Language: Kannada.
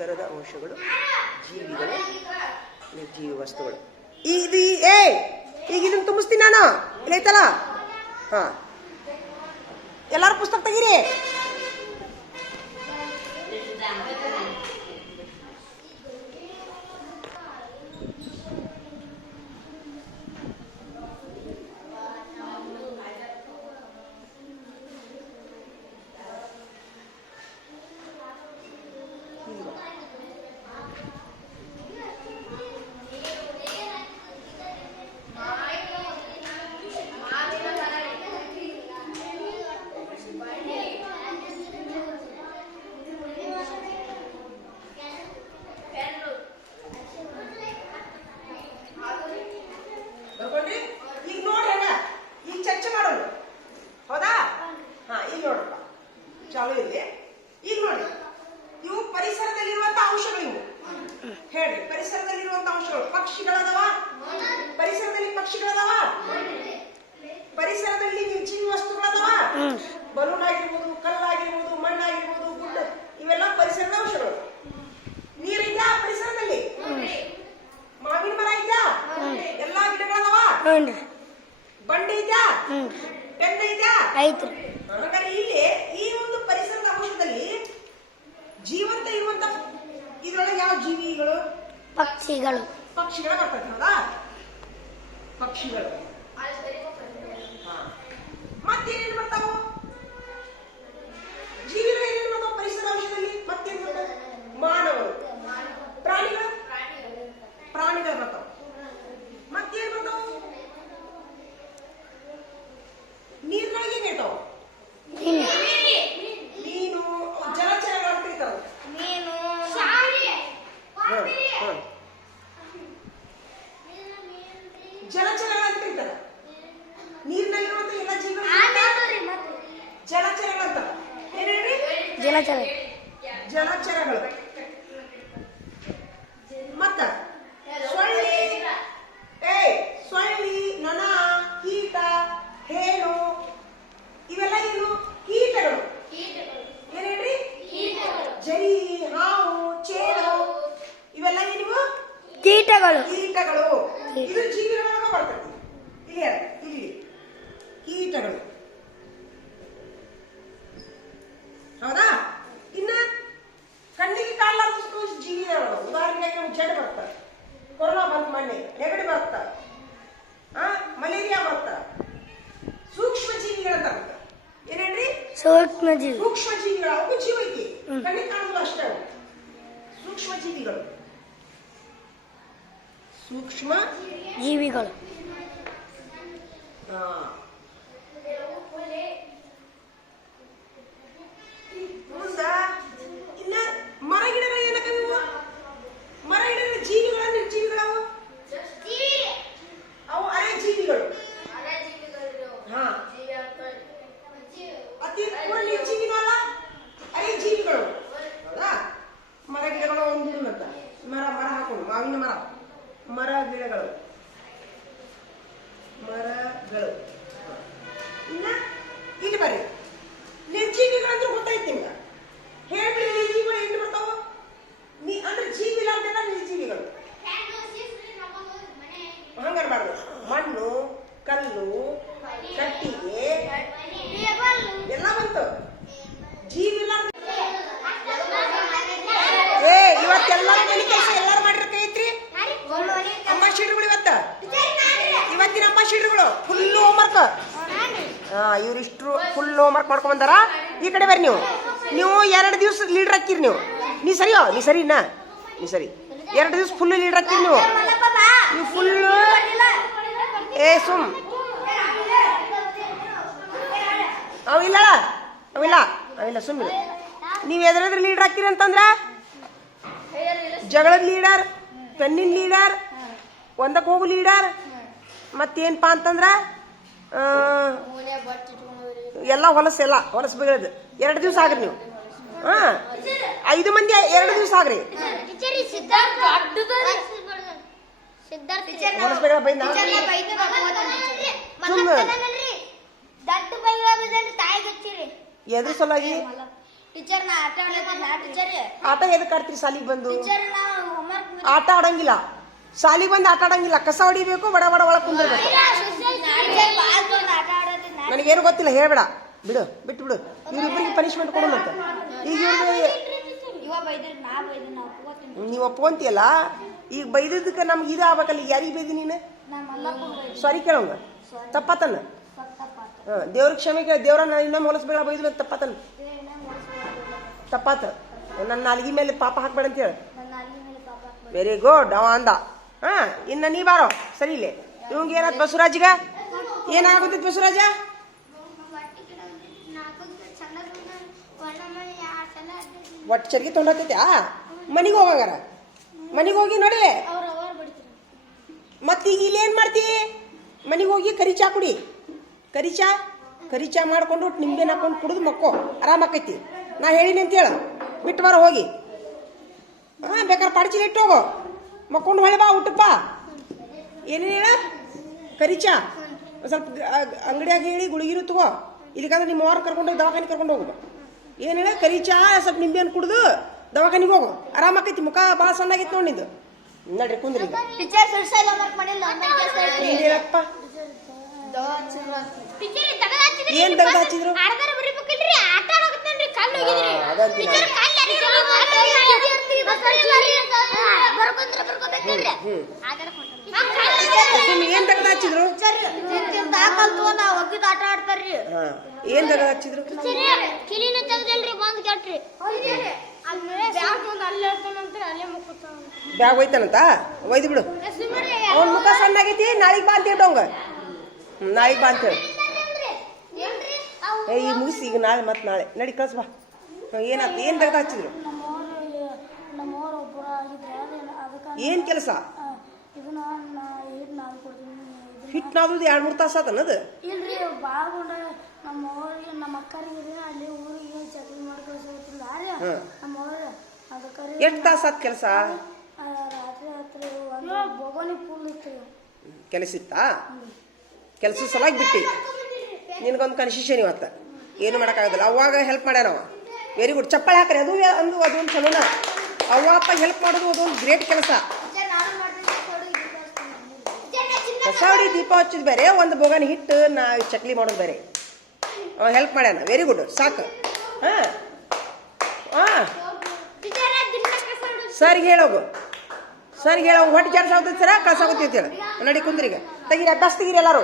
ಪರಿಸರದ ಅಂಶಗಳು, ಜೀವಿಗಳು, ನಿರ್ಜೀವಿ ವಸ್ತುಗಳು. ಈಗ ಇದನ್ನು ತುಂಬಿಸ್ತೀನಿ ನಾನು. ಇಲ್ಲೈತಲ್ಲ, ಹಾ, ಎಲ್ಲಾರು ಪುಸ್ತಕ ತೆಗೀರಿ. ಚಾಲು ಇದೆ. ಈಗ ನೋಡಿ, ಇವು ಪರಿಸರದಲ್ಲಿರುವಂತ ಅಂಶಗಳು. ಇವು ಹೇಳ್ರಿ, ಪರಿಸರದಲ್ಲಿರುವಂತ ಅಂಶಗಳು. ಪಕ್ಷಿಗಳದವ, ಪರಿಸರದಲ್ಲಿ ಪಕ್ಷಿಗಳದವ, ಪರಿಸರದಲ್ಲಿ ನಿರ್ಜೀವಿ ವಸ್ತುಗಳದವ. ಬಲೂನ್ ಆಗಿರ್ಬೋದು, ಕಲ್ಲಾಗಿರ್ಬೋದು, ಮಣ್ಣಾಗಿರ್ಬೋದು, ಗುಡ್ಡ, ಇವೆಲ್ಲ ಪರಿಸರದ ಅಂಶಗಳು. ನೀರಿದ್ಯಾ ಪರಿಸರದಲ್ಲಿ? ಮಾವಿನ ಮರ ಇದ್ಯಾ? ಎಲ್ಲಾ ಗಿಡಗಳದವ. ಬಂಡೆ ಇದ್ಯಾ? ಪೆನ್ ಇದ್ಯಾ? ಹಾಗಾದ್ರೆ ಇಲ್ಲಿ ಈ ಒಂದು ಪರಿಸರದ ಅಂಶದಲ್ಲಿ ಜೀವಂತ ಇರುವಂತ ಇದ್ರೊಳಗೆ ಯಾವ ಜೀವಿಗಳು? ಪಕ್ಷಿಗಳು ಬರ್ತದೆ. ಹೌದಾ? ಪಕ್ಷಿಗಳು. ಮತ್ತೇನೇನು ಬರ್ತಾವ? ಜೀವಿಗಳು ಏನೇನು ಬರ್ತಾವ ಪರಿಸರದ ಅಂಶದಲ್ಲಿ? ಮತ್ತೇನು ಬರ್ತಾವ? ಮಾನವರು, ಪ್ರಾಣಿಗಳು ಬರ್ತಾವ. ಮತ್ತೇನು ಬರ್ತಾವ? ನೀರಿನೊಳಗೆ ಏನಿರ್ತಾವ? ಮೀನು, ಜಲಚರಗಳು ಅಂತ ಇರ್ತಾವ. ಜಲಚರಗಳು ಅಂತ ಇರ್ತಾರ. ನೀರಿನಲ್ಲಿರುವಂತ ಎಲ್ಲ ಜೀವಿಗಳು ಜಲಚರಗಳು ಅಂತ. ಏನ್ ಹೇಳ್ರಿ? ಜಲಚರಗಳು. ಮತ್ತ ಸೊಳ್ಳಿ, ನೊಣ, ಕೀಟ, ಹೇಳು, ಇವೆಲ್ಲ ಏನು? ಕೀಟಗಳು. ಏನ್ ಹೇಳ್ರಿ? ಜರಿ, ಹಾವು, ಚೇಳು, ಇವೆಲ್ಲ ಏನಿವು? ಕೀಟಗಳು. ಇದು ಜೀವಿಗಳೊಳಗ ಬರ್ತದೆ. ಇಲ್ಲಿ ಕೀಟಗಳು. ಹೌದಾ? ಇನ್ನ ಕಣ್ಣಿಗೆ ಕಾಣಲಾರ್ದು ಜೀವಿಗಳು. ಉದಾಹರಣೆಗೆ ನಮ್ಗೆ ಜಡ್ ಬರ್ತಾರೆ, ಕೊರೋನಾ ಬಂತ, ಮೊನ್ನೆ ನೆಗಡಿ ಬರ್ತ, ಮಲೇರಿಯಾ ಬರ್ತ. ಸೂಕ್ಷ್ಮ ಜೀವಿಗಳಂತ. ಏನೇನ್ರಿ? ಸೂಕ್ಷ್ಮ ಜೀವಿಗಳು. ಅವಕ್ಕೂ ಜೀವ ಐತಿ, ಕಣ್ಣಿಗೆ ಕಾಣೋದು ಅಷ್ಟೇ. ಸೂಕ್ಷ್ಮ ಜೀವಿಗಳು. ಮುಂದ ಇನ್ನ ಮರ ಗಿಡಗಳು ಏನಕ್ಕವು? ಮರ ಗಿಡಗಳ ಜೀವಿಗಳ, ನಿರ್ಜೀವಿಗಳವು? ಅವು ಅರೆ ಜೀವಿಗಳು. ಅತಿ ಪೂರ್ಣ ನಿರ್ಜೀವಿನೂ ಅಲ್ಲ, ಅರೆ ಜೀವಿಗಳು. ಹೌದಾ? ಮರ ಗಿಡಗಳು ಒಂದಿರುವಂತ ಮರ ಹಾಕೊಂಡು, ಮಾವಿನ ಮರ ಗಿಡಗಳು. ಇನ್ನ ಇಲ್ಲಿ ಬರ್ರಿ, ನಿರ್ಜೀವಿಗಳಂದ್ರೆ ಗೊತ್ತಾಯ್ತು ನಿಮ್ಗೆ. ಹೇಳ್ಬಿಡಿ, ನಿರ್ಜೀವಿಗಳು ಏನು ಬರ್ತಾವ? ಅಂದ್ರೆ ಜೀವಿಲ ಅಂತೆಲ್ಲ ನಿರ್ಜೀವಿಗಳು. ಹಂಗನ್ಬಾರ್ದು. ಮಣ್ಣು, ಕಲ್ಲು, ಕಟ್ಟಿಗೆ ಎಲ್ಲ ಬಂತು. ಜೀವಿಲ್ಲ. ಇವತ್ತೆಲ್ಲರೂ ಮನೆ ಕೆಲಸ ಎಲ್ಲರೂ ಮಾಡಿರ್ಕೈತ್ರಿ. ಅಂಬಾಸಿಡರ್ಗಳು ಇವತ್ತಿನ ಅಂಬಾಸಿಡರ್ಗಳು ಫುಲ್ ಹೋಮ್ವರ್ಕ್. ಇವ್ರಿಷ್ಟು ಫುಲ್ ಹೋಮ್ವರ್ಕ್ ಮಾಡ್ಕೊಂಡ್ ಬಂದಾರ. ಈ ಕಡೆ ಬರ್ರಿ. ನೀವು 2 ದಿವಸ ಲೀಡರ್ ಹಾಕಿರಿ. ನೀ ಸರಿ 2 ದಿವಸ ಫುಲ್ ಲೀಡರ್ ಹಾಕಿರಿ. ನೀವು ಫುಲ್ ಸುಮ್ ಅವಿಲ್ಲ ಸುಮ್ಮನೆ. ನೀವು ಎದ್ರದ್ರ ಲೀಡರ್ ಹಾಕಿರಿ ಅಂತಂದ್ರ ಜಗಳದ ಲೀಡರ್, ಪೆನ್ನಿನ ಲೀಡರ್, ಒಂದಕ್ಕೆ ಹೋಗು ಲೀಡರ್, ಮತ್ತೇನಪ್ಪ ಅಂತಂದ್ರ ಎಲ್ಲ ಹೊಲಸು ಬೀಳೋದು. 2 ದಿವಸ ಆಗ್ರಿ ನೀವು. 5 ಮಂದಿ 2 ದಿವಸ ಆಗ್ರಿ. ಎದ್ರ ಸಲುವಾಗಿ? ಟೀಚರ್ ನಾ ಆಟ ಆಡಲಿಲ್ಲ ಟೀಚರ್. ಆಟ ಎದಕ್ಕೆ ಆಡ್ತೀರಿ ಸಾಲಿಗೆ ಬಂದು? ಟೀಚರ್ ನಾ ಹೋಮ್ವರ್ಕ್ ಆಟ ಆಡಂಗಿಲ್ಲ, ಸಾಲಿಗೆ ಬಂದು ಆಟ ಆಡಂಗಿಲ್ಲ. ಕಸ ಹೊಡಿಬೇಕು, ಬಡ ಬಡ ಒಳಗೆ ಕುಂದಿರ್ಬೇಕು. ನನಗೇನು ಗೊತ್ತಿಲ್ಲ, ಹೇಳ್ಬೇಡ, ಬಿಡು, ಬಿಟ್ಟು ಬಿಡು. ಇವ್ರಿಬ್ರಿಗೆ ಪನಿಷ್ಮೆಂಟ್ ಕೊಡು ಮತ್ತೆ. ಈಗ ನೀವು ಒಪ್ಕೊಂತೀಯಲ್ಲ, ಈಗ ಬೈದಕ್ಕೆ ನಮ್ಗೆ ಇದು ಆಗ್ಬೇಕಲ್ಲ. ಈಗ ಯಾರಿಗೆ ಬೈದಿ ನೀನು? ಸಾರಿ ಕೇಳೋಂಗ ತಪ್ಪತನ್ನ. ದೇವ್ರಿಗೆ ಕ್ಷಮೆ ಕೇಳ. ದೇವ್ರ ನಾನು ಇನ್ನೊಮ್ಮೆ ಹೊಲಸ್ಬೇಡ ಬೈದು ಅಂತ ತಪ್ಪತನ್ನ. ತಪ್ಪಾತ. ನನ್ನ ನಾಲ್ಗಿ ಮೇಲೆ ಪಾಪ ಹಾಕ್ಬೇಡ ಅಂತ ಹೇಳಿ. ವೆರಿ ಗುಡ್ ಅವ ಅಂದ. ಇನ್ನು ನೀ ಬಾರೋ ಸರಿ ಇಲ್ಲೇ. ಇವಂಗ ಏನಾಯ್ತು ಬಸವರಾಜ್ಗ? ಏನಾಗುತ್ತೈತಿ ಬಸವರಾಜ? ಒಟ್ಟು ಚರ್ಗಿ ತೊಗೊಂಡೈತಿ. ಮನಿಗೆ ಹೋಗಂಗಾರ, ಮನಿಗೆ ಹೋಗಿ ನೋಡಿಲೆ. ಮತ್ತೀಗ ಇಲ್ಲೇನು ಮಾಡ್ತಿ? ಮನಿಗೆ ಹೋಗಿ ಕರಿಚಾ ಕುಡಿ. ಕರಿಚಾ ಮಾಡ್ಕೊಂಡು ನಿಂಬೆನ ಹಾಕೊಂಡು ಕುಡಿದು ಮಕ್ಕೋ, ಆರಾಮಾಕೈತಿ. ನಾ ಹೇಳಿನಿ ಅಂತ ಹೇಳು. ಬಿಟ್ಟು ಬರೋ ಹೋಗಿ. ಬೇಕಾದ್ರೆ ಪಾಡ್ಚಿಲಿ ಇಟ್ಟು ಹೋಗೋ, ಮಕ್ಕೊಂಡು ಹೊಳೆ ಬಾ ಊಟಪ್ಪ. ಏನೇನು ಹೇಳ? ಕರಿಚಾ ಸ್ವಲ್ಪ ಅಂಗಡಿಯಾಗ ಹೇಳಿ ಗುಳಿಗಿರು ತಗೋ. ಇಲ್ಲಿಗಾದ್ರೆ ನಿಮ್ಮ ಅವ್ರ ಕರ್ಕೊಂಡೋಗಿ ದವಾಖಾನೆ ಕರ್ಕೊಂಡು ಹೋಗು. ಏನು ಹೇಳ? ಕರಿಚಾ ಸ್ವಲ್ಪ ನಿಂಬೆಯನ್ನು ಕುಡಿದು ದವಾಖಾನಿಗೆ ಹೋಗು, ಆರಾಮಾಕೈತಿ. ಮುಖ ಭಾಳ ಸಣ್ಣಾಗೈತಿ ನೋಡಿ ನಿಂದು. ನಡ್ರಿ ಕುಂದ್ರಿ. ಹೇಳಪ್ಪ, ಏನ್ ತೆಗ್ದು ಹಚ್ಚಿದ್ರು? ಏನ್ ತೆಗ್ದು ಹಚ್ಚಿದ್ರು? ಏನ್ ತೆಗ್ದು ಹಚ್ಚಿದ್ರು? ಬ್ಯಾಗ್ ಹೋಯ್ತಾನಂತ ಒಯ್ದು ಬಿಡು. ಅವನ ಮುಖ ಸಣ್ಣಾಗೈತಿ. ನಾಳೆಗೆ ಬಾ ಅಂತ ಹೇಳೋಂಗ. ನಾಳೆಗೆ ಬಾ ಅಂತ ಹೇಳಿ. ಈಗ ಮುಗಿಸಿ, ಈಗ ನಾಳೆ ಮತ್ತೆ ನಾಳೆ ನಡಿ ಕಳ್ಸ ಬಾ. ಏನಾಯ್ತು? ಏನು ತೆಗ್ದು ಹಚ್ಚಿದ್ರು? ಏನು ಕೆಲಸ? ಹಿಟ್ಟು ನಾದುದು 2-3 ತಾಸು ಆತನದು? ಇಲ್ರಿ ಬಾಗುಂಡ ನಮ್ಮ ಊರಿಗೆ ನಮ್ಮ ಅಕ್ಕರಿಗೆ ಅಲ್ಲಿ ಊರಿಗೆ ಚಕ್ಲಿ ಮಾಡ್ಕೊಳ್ಸಿಲ್ಲ. ಅದಕ್ಕೆ ಎಷ್ಟು ತಾಸು ಆತ ಕೆಲಸ? ರಾತ್ರಿ ಒಂದು ಬೋಗೋನಿ ಫುಲ್ ಇತ್ತು. ಕೆಲಸ ಇತ್ತಾ? ಕೆಲಸ ಸಲಾಗಿ ಬಿಟ್ಟು ನಿನಗೊಂದು ಕನ್ಸಿಷನ್ ಇವತ್ತು ಏನು ಮಾಡೋಕ್ಕಾಗೋದಿಲ್ಲ. ಅವಾಗ ಹೆಲ್ಪ್ ಮಾಡ್ಯಾನವ. Very good. ಚಪ್ಪಾಳೆ ಹಾಕ್ರಿ. ಅದೊಂದು ಚಲೋನ. ಅವ್ವ ಅಪ್ಪ ಹೆಲ್ಪ್ ಮಾಡೋದು ಅದೊಂದು ಗ್ರೇಟ್ ಕೆಲಸ. ಕಸ ಹೊಡಿ, ದೀಪ ಹಚ್ಚಿದ್ ಬೇರೆ, ಒಂದು ಬೋಗಾನಿ ಹಿಟ್ಟು ನಾ ಚಕ್ಲಿ ಮಾಡೋದು ಬೇರೆ. ಅವ ಹೆಲ್ಪ್ ಮಾಡ್ಯಾನ. ವೆರಿ ಗುಡ್, ಸಾಕು. ಸರ್ಗೆ ಹೇಳೋಗು. ಸರ್ಗೆ ಹೇಳೋಗು. ಹೊಟ್ಟೆ ಜಾಡ್ಸಾಗ್ತೈತಿ ಸರ, ಕಳ್ಸಾಗುತ್ತೆ ಅಂತೇಳಿ. ನಡಿ ಕುಂದ್ರಿಗೆ. ತೆಗೀರಿ, ಅಭ್ಯಾಸ ತೆಗೀರಿ ಎಲ್ಲರೂ.